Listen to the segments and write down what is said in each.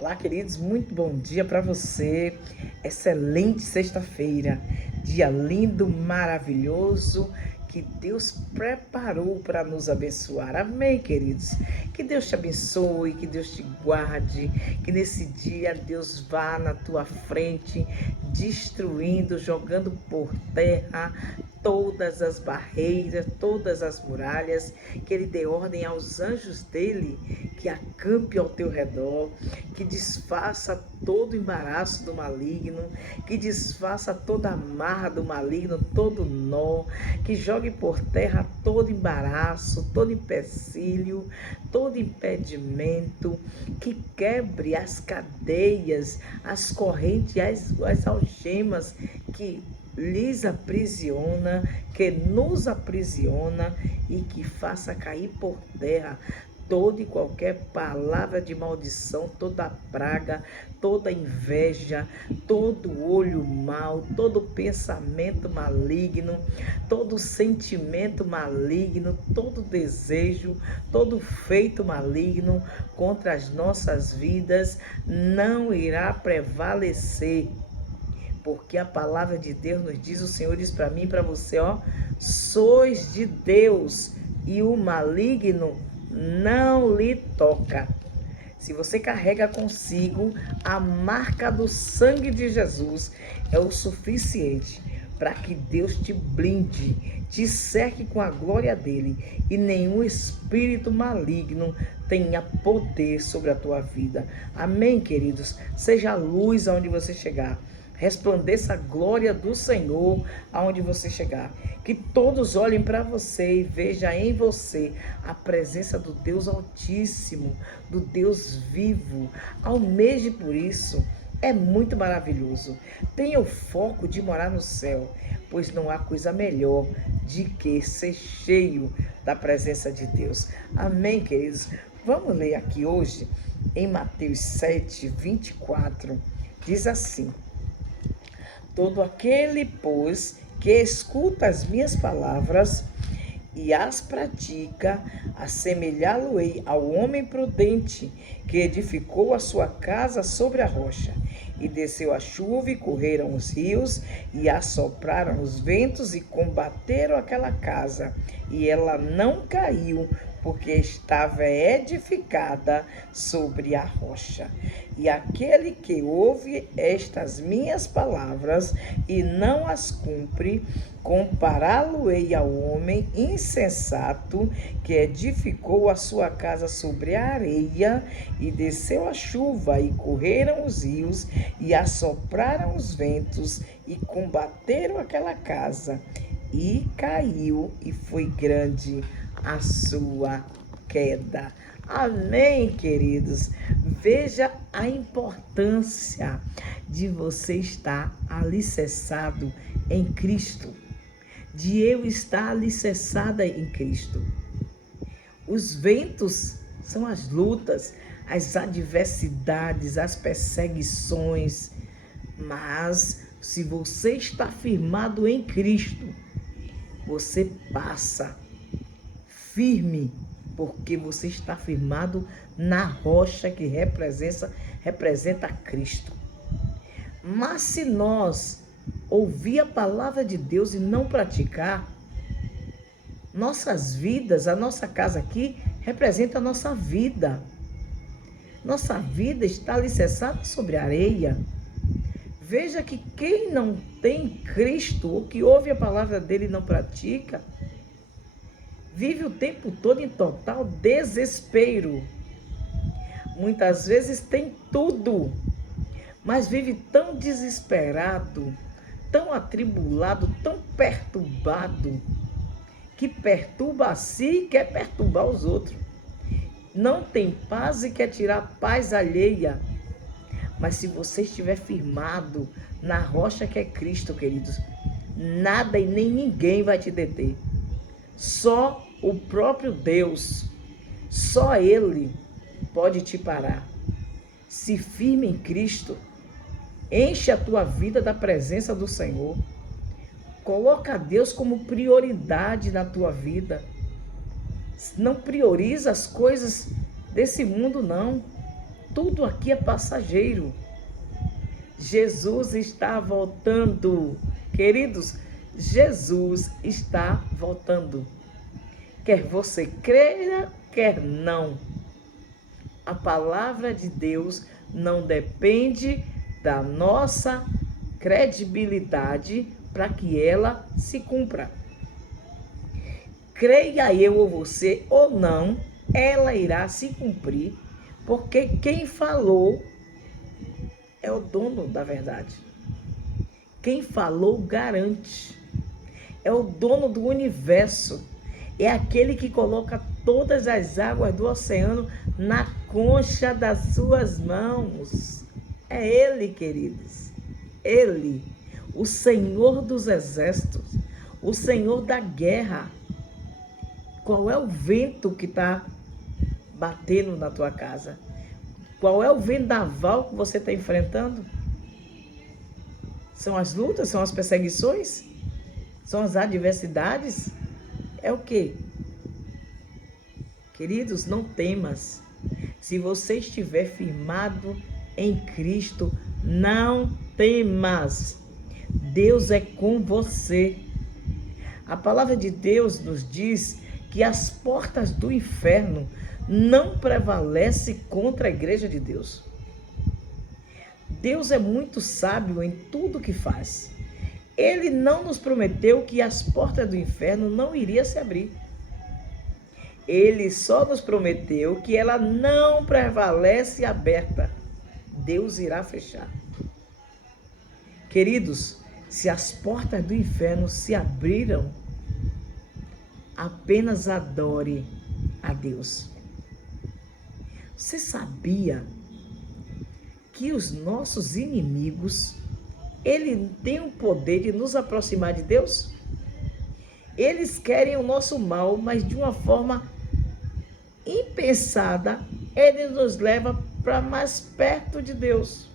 Olá, queridos, muito bom dia para você. Excelente sexta-feira, dia lindo, maravilhoso que Deus preparou para nos abençoar. Amém, queridos? Que Deus te abençoe, que Deus te guarde, que nesse dia Deus vá na tua frente, destruindo, jogando por terra todas as barreiras, todas as muralhas, que Ele dê ordem aos anjos dele, que acampe ao teu redor, que desfaça todo embaraço do maligno, que desfaça toda amarra do maligno, todo nó, que jogue por terra todo embaraço, todo empecilho, todo impedimento, que quebre as cadeias, as correntes, as algemas que lhes aprisiona, que nos aprisiona e que faça cair por terra toda e qualquer palavra de maldição, toda praga, toda inveja, todo olho mau, todo pensamento maligno, todo sentimento maligno, todo desejo, todo feito maligno contra as nossas vidas não irá prevalecer. Porque a palavra de Deus nos diz, o Senhor diz para mim e para você, sois de Deus e o maligno não lhe toca. Se você carrega consigo a marca do sangue de Jesus, é o suficiente para que Deus te blinde, te cerque com a glória dele e nenhum espírito maligno tenha poder sobre a tua vida. Amém, queridos? Seja a luz aonde você chegar. Resplandeça a glória do Senhor aonde você chegar. Que todos olhem para você e vejam em você a presença do Deus Altíssimo, do Deus vivo. Almeje por isso. É muito maravilhoso. Tenha o foco de morar no céu, pois não há coisa melhor de que ser cheio da presença de Deus. Amém, queridos? Vamos ler aqui hoje em Mateus 7, 24. Diz assim: todo aquele, pois, que escuta as minhas palavras e as pratica, assemelhá-lo-ei ao homem prudente que edificou a sua casa sobre a rocha. E desceu a chuva, e correram os rios, e assopraram os ventos, e combateram aquela casa. E ela não caiu, porque estava edificada sobre a rocha. E aquele que ouve estas minhas palavras e não as cumpre, compará-lo-ei ao homem insensato que edificou a sua casa sobre a areia, e desceu a chuva, e correram os rios, e assopraram os ventos, e combateram aquela casa, e caiu, e foi grande a sua queda. Amém, queridos? Veja a importância de você estar alicerçado em Cristo, de eu estar alicerçada em Cristo. Os ventos são as lutas, as adversidades, as perseguições, mas se você está firmado em Cristo, você passa firme, porque você está firmado na rocha que representa Cristo. Mas se nós ouvir a palavra de Deus e não praticar, nossas vidas, a nossa casa aqui, representa a nossa vida. Nossa vida está alicerçada sobre a areia. Veja que quem não tem Cristo, ou que ouve a palavra dele e não pratica, vive o tempo todo em total desespero. Muitas vezes tem tudo, mas vive tão desesperado, tão atribulado, tão perturbado, que perturba a si e quer perturbar os outros. Não tem paz e quer tirar paz alheia. Mas se você estiver firmado na rocha que é Cristo, queridos, nada e nem ninguém vai te deter. Só o próprio Deus, só Ele pode te parar. Se firme em Cristo, enche a tua vida da presença do Senhor. Coloca Deus como prioridade na tua vida. Não prioriza as coisas desse mundo, não. tudo aqui é passageiro. Jesus está voltando. Queridos, Jesus está voltando. Quer você creia, quer não. A palavra de Deus não depende da nossa credibilidade para que ela se cumpra. Creia eu ou você ou não, ela irá se cumprir, porque quem falou é o dono da verdade. Quem falou garante. É o dono do universo. É aquele que coloca todas as águas do oceano na concha das suas mãos. É Ele, queridos. Ele, o Senhor dos exércitos, o Senhor da guerra. Qual é o vento que está batendo na tua casa? Qual é o vendaval que você está enfrentando? São as lutas? São as perseguições? São as adversidades? É o quê? Queridos, não temas. Se você estiver firmado em Cristo, não temas. Deus é com você. A palavra de Deus nos diz que as portas do inferno não prevalecem contra a igreja de Deus. Deus é muito sábio em tudo que faz. Ele não nos prometeu que as portas do inferno não iriam se abrir. Ele só nos prometeu que ela não prevalece aberta. Deus irá fechar. Queridos, se as portas do inferno se abriram, apenas adore a Deus. Você sabia que os nossos inimigos, eles têm o poder de nos aproximar de Deus? Eles querem o nosso mal, mas de uma forma impensada, ele nos leva para mais perto de Deus.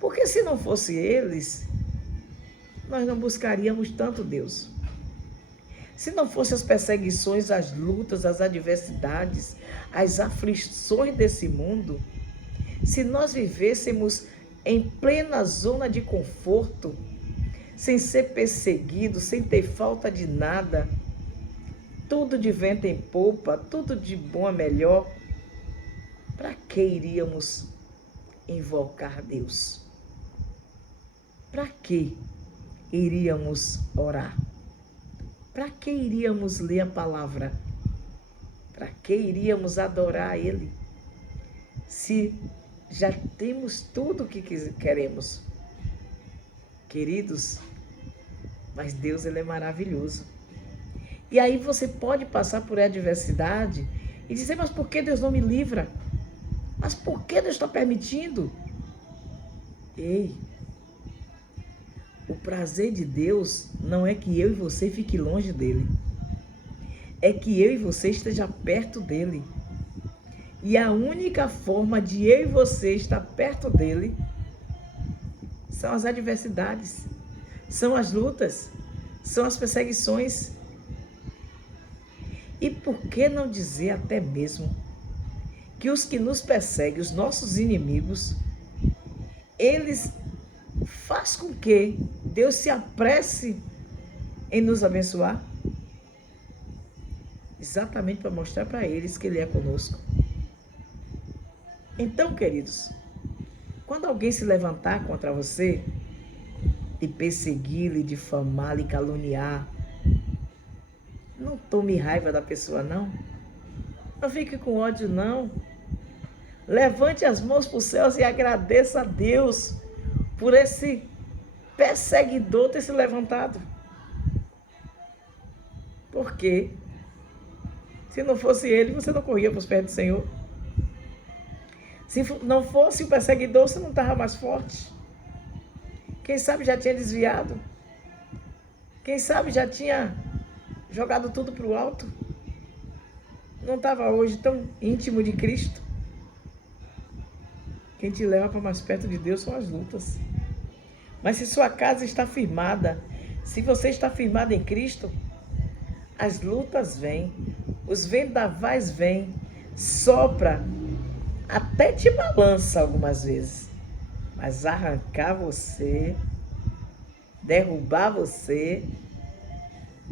Porque se não fosse eles, nós não buscaríamos tanto Deus. Se não fossem as perseguições, as lutas, as adversidades, as aflições desse mundo, se nós vivêssemos em plena zona de conforto, sem ser perseguido, sem ter falta de nada, tudo de vento em popa, tudo de bom a melhor, para que iríamos invocar Deus? Para que iríamos orar? Para que iríamos ler a palavra? Para que iríamos adorar a Ele? Se já temos tudo o que queremos. Queridos, mas Deus, Ele é maravilhoso. E aí você pode passar por adversidade e dizer, mas por que Deus não me livra? Mas por que Deus está permitindo? Ei, o prazer de Deus não é que eu e você fique longe dele. É que eu e você esteja perto dele. E a única forma de eu e você estar perto dele são as adversidades, são as lutas, são as perseguições. E por que não dizer até mesmo que os que nos perseguem, os nossos inimigos, eles fazem com que Deus se apresse em nos abençoar? Exatamente para mostrar para eles que Ele é conosco. Então, queridos, quando alguém se levantar contra você, de perseguir, lhe difamar, lhe caluniar, não tome raiva da pessoa, não. Não fique com ódio, não. Levante as mãos para os céus e agradeça a Deus por esse perseguidor ter se levantado. Porque se não fosse ele, você não corria para os pés do Senhor. Se não fosse o perseguidor, você não estava mais forte. Quem sabe já tinha desviado. Quem sabe já tinha jogado tudo para o alto. Não estava hoje tão íntimo de Cristo. Quem te leva para mais perto de Deus são as lutas. Mas se sua casa está firmada, se você está firmado em Cristo, as lutas vêm, os vendavais vêm, sopra até te balança algumas vezes, mas arrancar você, derrubar você,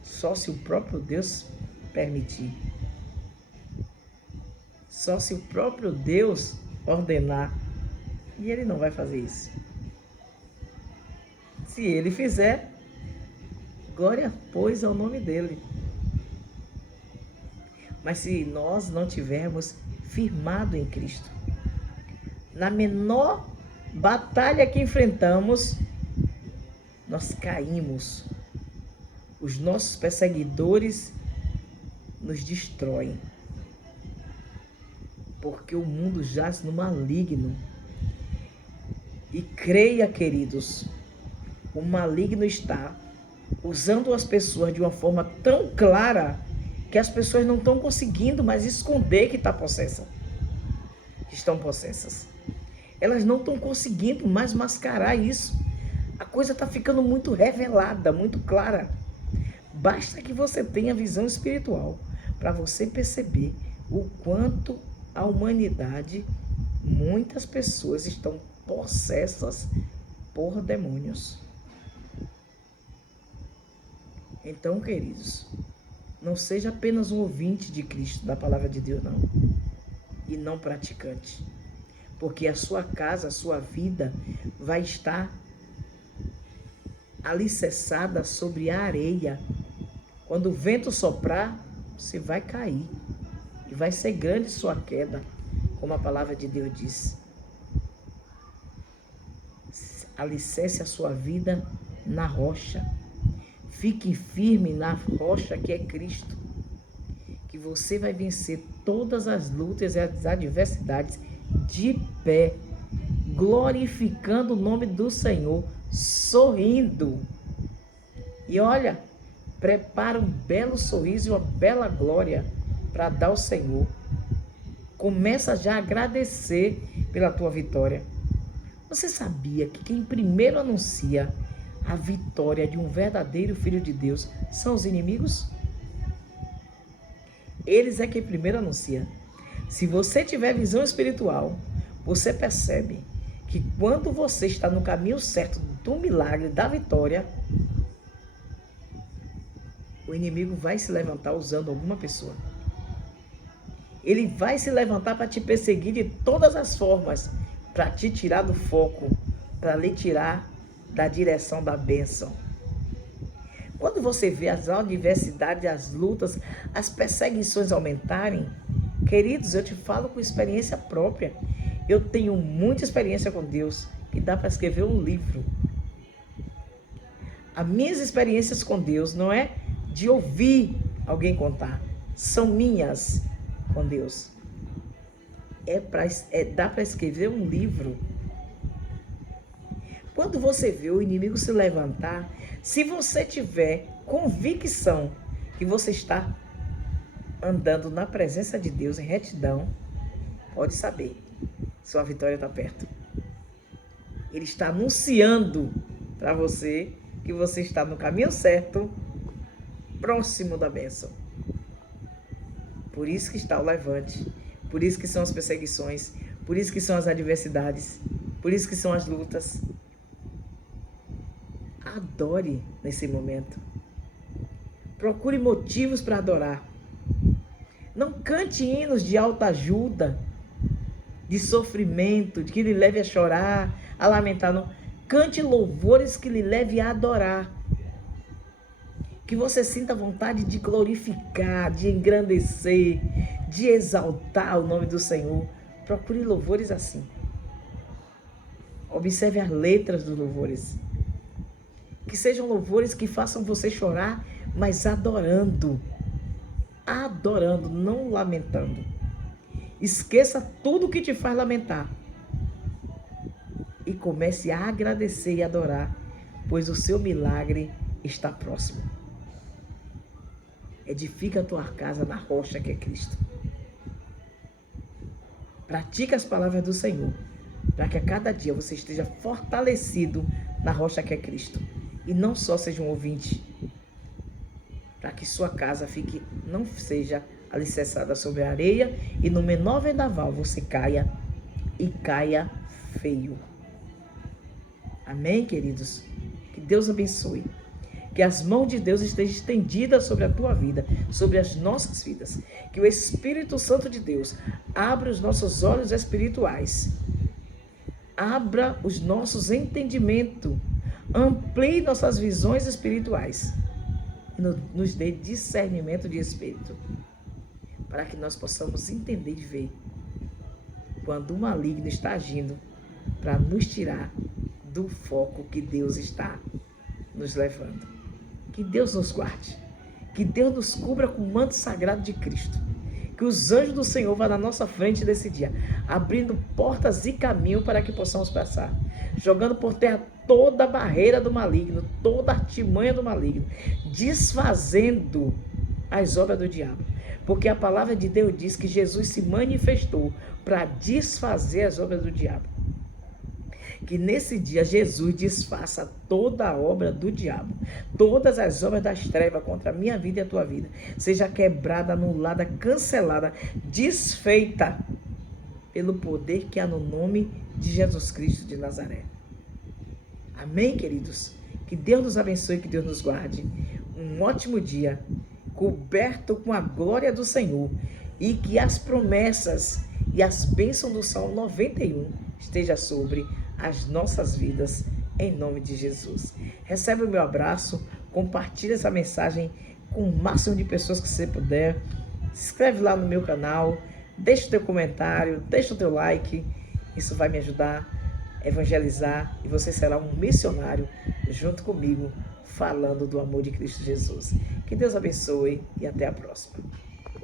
só se o próprio Deus permitir. Só se o próprio Deus ordenar. E ele não vai fazer isso. Se ele fizer, glória, pois, ao nome dele. Mas se nós não tivermos firmado em Cristo, na menor batalha que enfrentamos, nós caímos. Os nossos perseguidores nos destroem. Porque o mundo jaz no maligno. E creia, queridos, o maligno está usando as pessoas de uma forma tão clara que as pessoas não estão conseguindo mais esconder que está possessa. Que estão possessas. Elas não estão conseguindo mais mascarar isso. A coisa está ficando muito revelada, muito clara. Basta que você tenha visão espiritual para você perceber o quanto a humanidade, muitas pessoas estão possessas por demônios. Então, queridos, não seja apenas um ouvinte de Cristo, da palavra de Deus, não. E não praticante. Porque a sua casa, a sua vida vai estar alicerçada sobre a areia. Quando o vento soprar, você vai cair. E vai ser grande sua queda, como a palavra de Deus diz. Alicerce a sua vida na rocha. Fique firme na rocha que é Cristo. Que você vai vencer todas as lutas e as adversidades de pé, glorificando o nome do Senhor, sorrindo. E olha, prepara um belo sorriso e uma bela glória para dar ao Senhor. Começa já a agradecer pela tua vitória. Você sabia que quem primeiro anuncia a vitória de um verdadeiro filho de Deus são os inimigos? Eles é quem primeiro anuncia. Se você tiver visão espiritual, você percebe que quando você está no caminho certo do milagre, da vitória, o inimigo vai se levantar usando alguma pessoa. Ele vai se levantar para te perseguir de todas as formas, para te tirar do foco, para lhe tirar da direção da bênção. Quando você vê as adversidades, as lutas, as perseguições aumentarem, queridos, eu te falo com experiência própria. Eu tenho muita experiência com Deus, que dá para escrever um livro. As minhas experiências com Deus não é de ouvir alguém contar, são minhas com Deus. Dá para escrever um livro. Quando você vê o inimigo se levantar, se você tiver convicção que você está andando na presença de Deus em retidão, pode saber, sua vitória está perto. Ele está anunciando para você que você está no caminho certo, próximo da bênção. Por isso que está o levante, por isso que são as perseguições, por isso que são as adversidades, por isso que são as lutas. Adore nesse momento. Procure motivos para adorar. Não cante hinos de autoajuda, de sofrimento, de que lhe leve a chorar, a lamentar, não. Cante louvores que lhe leve a adorar. Que você sinta vontade de glorificar, de engrandecer, de exaltar o nome do Senhor. Procure louvores assim. Observe as letras dos louvores. Que sejam louvores que façam você chorar, mas adorando. Adorando, não lamentando. Esqueça tudo que te faz lamentar. E comece a agradecer e adorar, pois o seu milagre está próximo. Edifica a tua casa na rocha que é Cristo. Pratica as palavras do Senhor, para que a cada dia você esteja fortalecido na rocha que é Cristo. E não só seja um ouvinte, para que sua casa não seja alicerçada sobre a areia e no menor vendaval você caia e caia feio. Amém, queridos? Que Deus abençoe. Que as mãos de Deus estejam estendidas sobre a tua vida, sobre as nossas vidas. Que o Espírito Santo de Deus abra os nossos olhos espirituais. Abra os nossos entendimentos. Amplie nossas visões espirituais. E nos dê discernimento de espírito. Para que nós possamos entender e ver quando o maligno está agindo para nos tirar do foco que Deus está nos levando. Que Deus nos guarde. Que Deus nos cubra com o manto sagrado de Cristo. Que os anjos do Senhor vá na nossa frente nesse dia, abrindo portas e caminho para que possamos passar. Jogando por terra toda a barreira do maligno, toda a artimanha do maligno. Desfazendo as obras do diabo. Porque a palavra de Deus diz que Jesus se manifestou para desfazer as obras do diabo. Que nesse dia Jesus desfaça toda a obra do diabo. Todas as obras das trevas contra a minha vida e a tua vida. Seja quebrada, anulada, cancelada, desfeita pelo poder que há no nome de Jesus Cristo de Nazaré. Amém, queridos? Que Deus nos abençoe, que Deus nos guarde. Um ótimo dia, coberto com a glória do Senhor. E que as promessas e as bênçãos do Salmo 91 estejam sobre as nossas vidas, em nome de Jesus. Recebe o meu abraço, compartilha essa mensagem com o máximo de pessoas que você puder. Se inscreve lá no meu canal, deixa o teu comentário, deixa o teu like. Isso vai me ajudar a evangelizar e você será um missionário junto comigo, falando do amor de Cristo Jesus. Que Deus abençoe e até a próxima.